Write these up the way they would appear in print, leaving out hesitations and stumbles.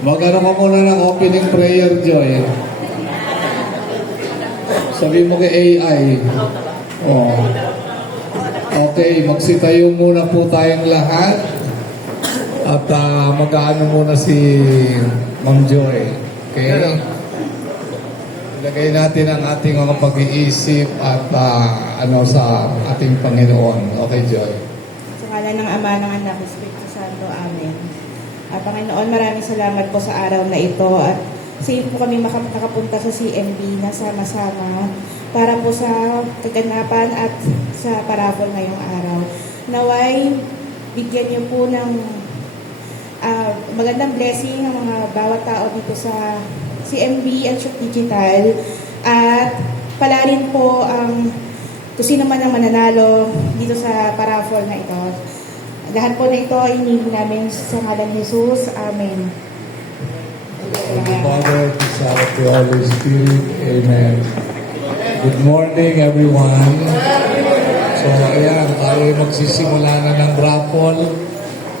Mag-ano ka muna ng opening prayer, Joy. Sabi mo kay AI. Oh. Okay, magsitayo muna po tayong lahat. At mag-ano muna si Ma'am Joy. Okay? Ilagay natin ang ating mga pag-iisip at sa ating Panginoon. Okay, Joy? Sa ngalan ng Ama, ng Anak, ng Espiritu Santo. Amen. Panginoon, maraming salamat po sa araw na ito at safe po kami nakapunta sa CMB na sama-sama para po sa kaganapan at sa parabol ngayong araw. Naway, bigyan niyo po ng magandang blessing ang mga bawat tao dito sa CMB at Shop Digital at palarin po ang kung sino man ang mananalo dito sa paraffol na ito. Lahat po na ito ay hinihingi namin sa ngalan ni Jesus. Amen. Thank you, Father, the Son, of the Holy Spirit. Amen. Good morning, everyone. So, ayan, tayo magsisimula na ng raffle.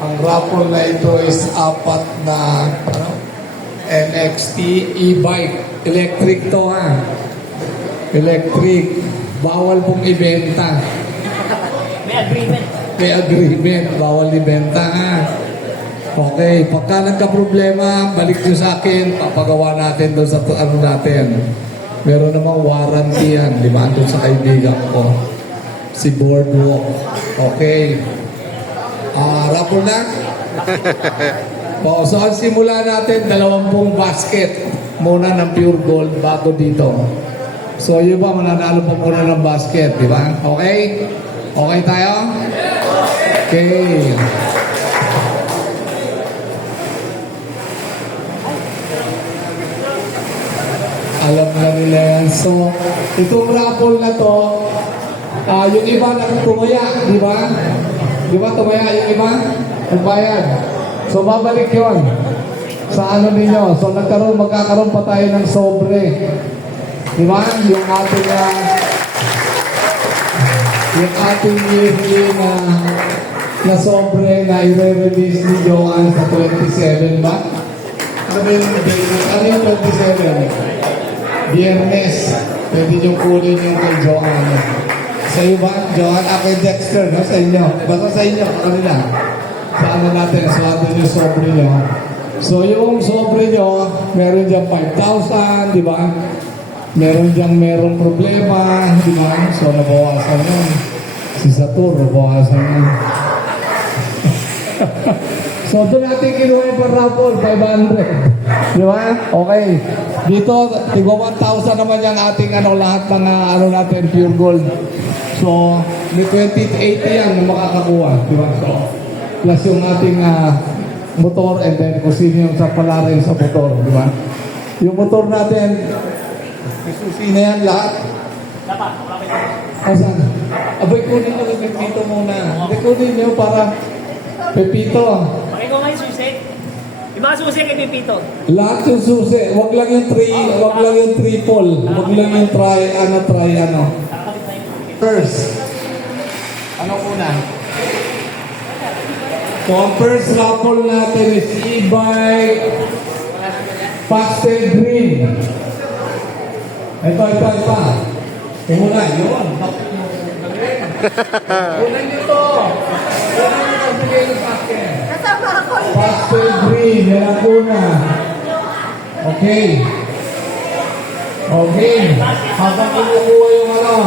Ang raffle na ito is 4 na NXT e-bike. Electric to, ha? Electric. Bawal pong ibenta. May agreement. Bawal ibenta, ha? Okay. Pagka nagka-problema, balik nyo sa akin. Papagawa natin doon sa natin. Meron namang warranty yan. Di ba? Doon sa kaibigan ko. Si Boardwalk. Okay. Raffle na? So, ang simula natin, 20 basket muna ng pure gold bago dito. So, yun ba, mananalo pa muna ng basket, di ba? Okay? Okay tayo? Okay. Alam na nila yan. So, itong raffle na to, yung iba tumaya, di ba? Di ba tumaya yung iba? Nagbayad. So, babalik yun sa ano ninyo. So, magkakaroon pa tayo ng sobre. Di ba? Yung ating yearly na sobre na i-release ni Joanne sa 27 ba? Ano yung 27? Biyernes. Pwede nyo kunin yung kay Joanne. Sa iyo ba? Joanne, ako yung Dexter, no? Sa inyo. Basta sa inyo, kanila. Sa ano natin, sa atin yung sobre nyo. So, yung sobre nyo, meron dyan 5,000, di ba? Merong problema, di ba? So, nabawasan yun. Si Satur, nabawasan yun. So, doon natin kinuha yung raffle, 500. Di ba? Okay. Dito, tigwa 1,000 naman yung ating lahat ng natin, pure gold. So, may 20-80 yan na makakakuha. Di ba? So, plus yung ating motor and then kung sino yung sa palarin sa motor. Di ba? Yung motor natin, may susi na yan lahat. Asan? Abay, kunin nyo yung Pepito muna. Hindi, kunin nyo para Pepito. Bakit ko nga yung susi? Yung mga susi kay Pepito. Lahat yung susi. Wag lang yung triple. Wag lang yung try. First. Ano una? So, ang first raffle natin is e-bike pastel green. Ito. Muna, yun. Kunan nyo to. Bigay ng pastel. Pastel green. Yan ang una. Okay. Habang kinukuha yung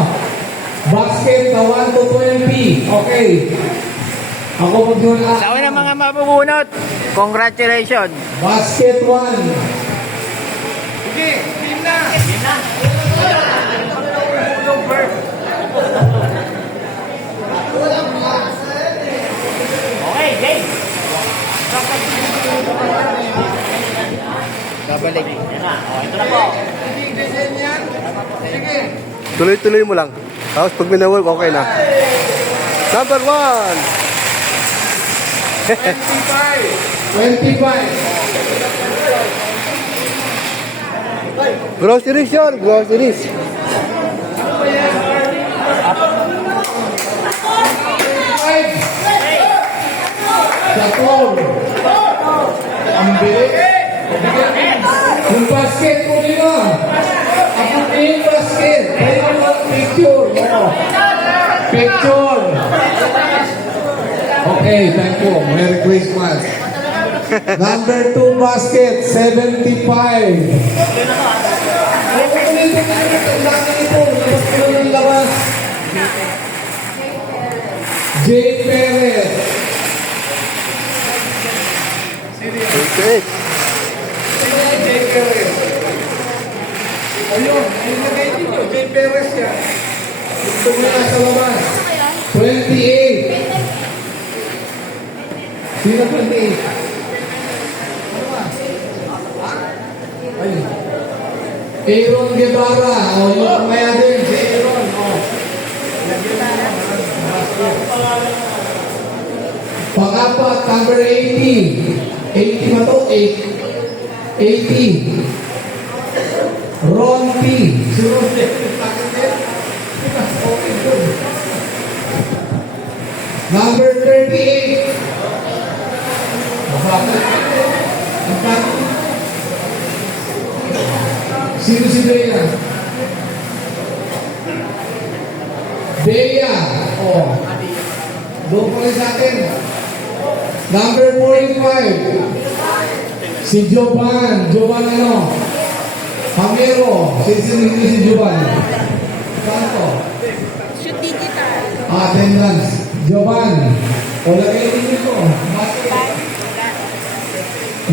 basket na 1 to 20. Okay. Ako mag-una. Sa una mga mabubunot, congratulations. Basket 1. Sige, team na. Okay, game. Babalik. Ito na po. Tuloy-tuloy mo lang. Tapos pag minawag, okay na. Number 1. 25. Groceries yun, groceries. Sa 4. Ang bilis. Yung basket mo nila. Ako na yung basket. Kaya mo picture. Oo. Picture. Okay, thank you. Merry Christmas. Number 2 basket, 75. Jay Perez. Okay. Jay Perez. Ayun, ayun lagay dito. Jay Perez yan. Gusto mo yan sa labas. 28. Sino 28? Ayun. Aaron Guevara. O, yung kamaya din. Si Aaron. O. Pang-apat, number 80. 80 ba to? 80. Ron P. Si Ron P. Number 38. Sino si Bea? Bea. Oh. Doon pa rin sa atin. Number 45. Si Jovan. Jovan ano? Hamero. Si Jovan. Saan to? Shoot digital. Attendance. Jovan. O lagay din ito.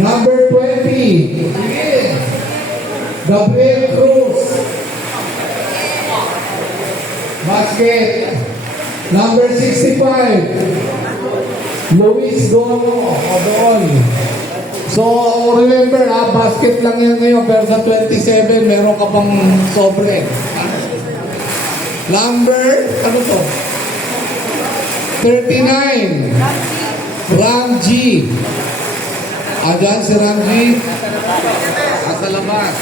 Number 20. Sige. Gabriel Cruz. Basket. Number 65. Luis Dono. O doon. So, remember basket lang yan ngayon. Pero sa 27, meron ka pang sobre. Number, ano to? 39. Ramji. Ayan si Ramji. Sa labas.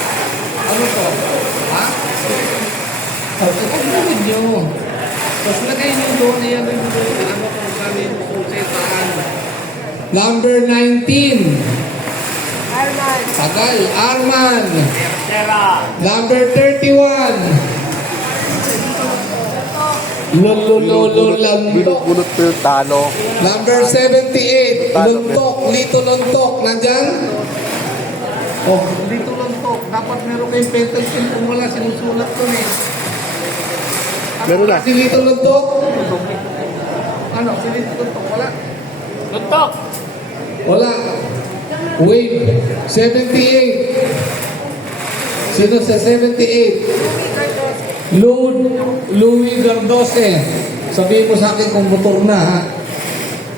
Ano to? Ha? Pagkakagawin nyo. Tapos lagay nyo doon. Ayan yung doon. Ano kung saan yung susetaan. Number 19. Arman. Tagal. Arman. Terra. Number 31. Luluntok. Binubunot ko yung talo. Number 78. Luntok. Lito Luntok. Nandyan? Oh, Lito Luntok. Dapat meron kayong pencil pen kung wala sinusulat ko eh. Meron na. Si Lito Luntok? Ano? Si Lito Luntok? Wala? Luntok. Wala. Wave. 78. Sino sa 78? Louis Gardose. Sabihin mo sa akin kung motor na ha.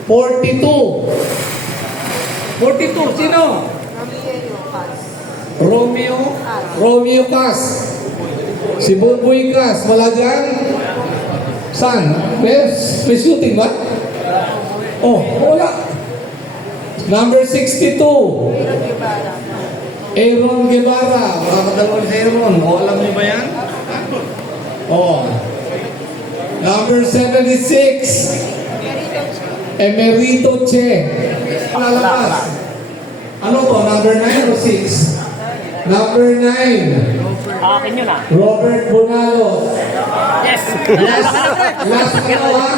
42. 42. Sino? Romeo Cas. Si Bumboy Cas. Wala dyan? Saan? May shooting ba? Oh, wala. Number 62. Aaron Guevara. Wala ka dalawa si Aaron. O, alam niyo ba yan? Oh. Number 76. Emerito Che. Lalabas. Ano to? Number 9 o 6? Number 9. Akin yun ah. Robert Bonalos. Yes. Last ano ha?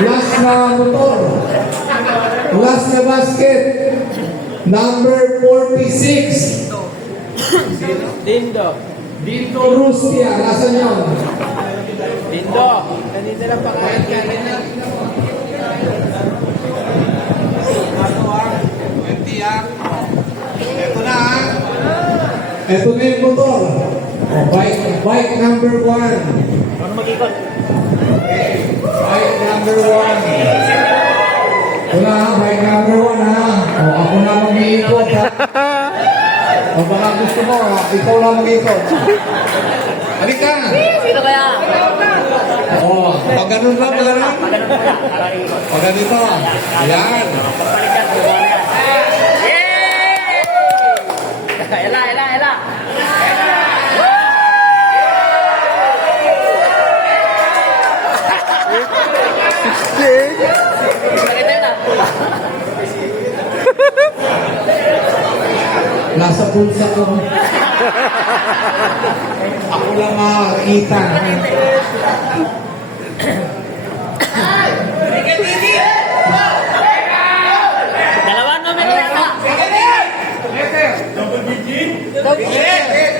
Last na motor. Last na basket. Number 46. Dindo. Dito Rustia. Nasaan yun? Dindo. Nandito lang pakain ka. Ito na ha. Ito na yung motor. Oh, bike number 1. Ano mag-ikot? Bike number 1. Ito na ha, bike number 1 ha. O, ako na mag-iikot ha. O baka gusto mo, ikaw lang mag-iikot. Halika! Sino kaya? O, pag ganun lang, pala lang. Pagano mo kaya? Para ikot. Pag ganito. Yan. Pagbalik yan. Bubuha na yan. Yay! Ela. Maganda yun ah. Nasa bulsa ko. Ako lang makakita. Dalawang numero na.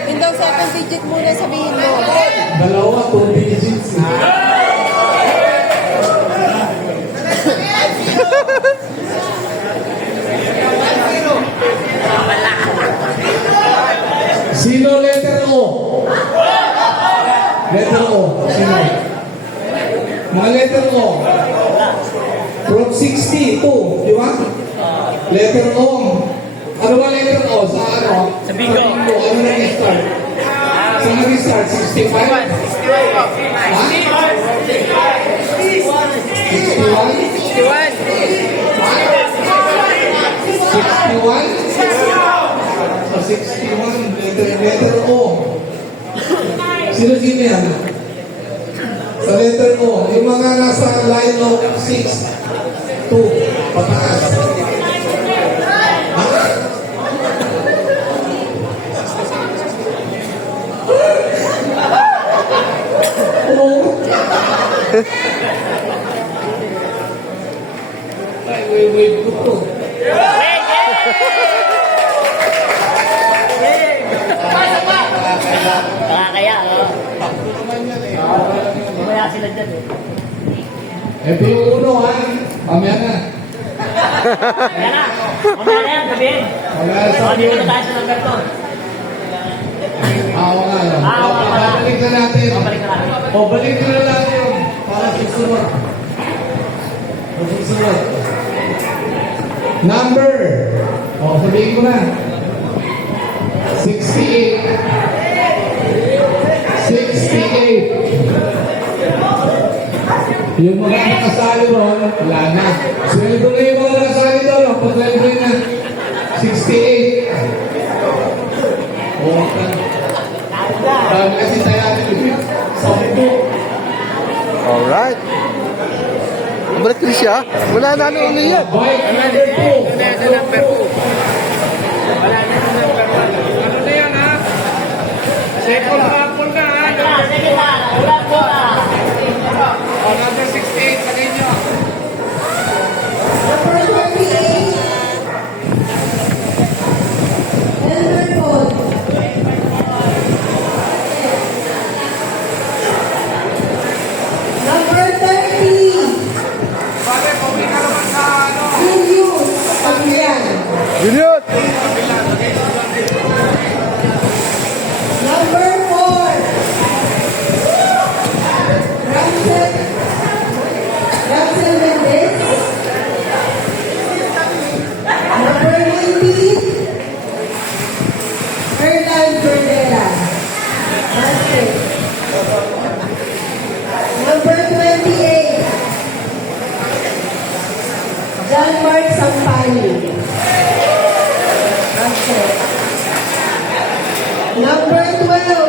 Yung daw 7 digit muna sabihin mo. Dalawa, 2 digits. Sino letter O? Letter O. Sino? Mga letter O. From 62, di ba? Letter O. Ano ba letter O? Sa ano? Sa bingo. Ano nag-start? Saan nag-start? 65? Ha? 61? 61? So 61, letter O. Sino yan? Sa letter O, yung mga nasa line of 6, 2, pataas. Ha? Oo. Ay, wait ko to. Kaya, mamaya sila dyan eh. Ito yung uno, ha? Mamaya na. Kaya na, mamaya na yan, gabihin. Mamaya So, sa dito na tayo sa number 2. Oo nga, no? Oo nga pala. Babalik na natin. Babalik na natin. O, balik na lang yun. Para susunod. Susunod. Number. O, sabihin ko na. 68. 68. Yung mga nakasali ron, wala na. Sweldo na yung mga nakasali doon. Pag-sweldo na. 68. O, dami kasi tayo natin. 10. Alright. Balik rin siya. Wala na ano ulit yan. Bike number 2. Second couple na, ha? Sige na, ulan ko na. Number 68, pagay nyo. Number 28. Number 4. Number 30. Julius Pagyan. Juliet! Number 4. Ramsel Mendez. Number 19. Hernan Bernela. Ramsel. Number 28. John Mark Sampani. Ramsel. Number 12.